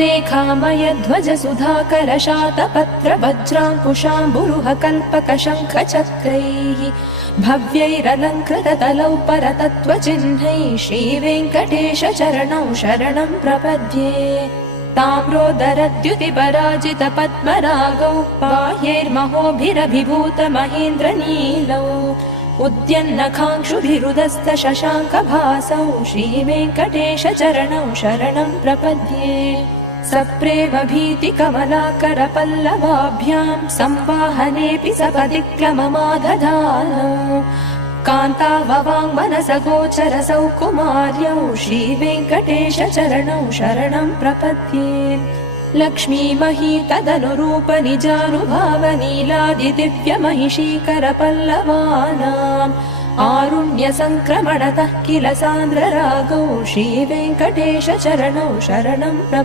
रेखामयध्वज सुधाकर शातपत्र वज्राङ्कुशाम्बुरुह कल्पक शङ्ख चक्रैः भव्यैरलङ्कृत तलौ परतत्त्वचिह्नैः श्रीवेङ्कटेश चरणौ शरणं प्रपद्ये ताम्रोदरद्युति पराजित पद्मरागौ बाह्यैर्महोभिरभिभूत महेन्द्रनीलौ उद्यन्नखांक्षुभिरुदस्त शशाङ्कभासौ श्रीवेङ्कटेश चरणौ शरणं प्रपद्ये सप्रेम भीतिकमलाकर पल्लवाभ्यां संवाहनेऽपि सपदिक्रममादधानौ कान्ताववाङ्मनसगोचर सौकुमार्यौ श्रीवेङ्कटेश चरणौ शरणं प्रपद्ये लक्ष्मीमही तदनुरूप निजानुभावनीलादिदिव्यमहिषीकर पल्लवानाम् आरुण्य संक्रमणतः किल सान्द्ररागौ श्रीवेङ्कटेश चरणौ शरणं प्रपद्ये।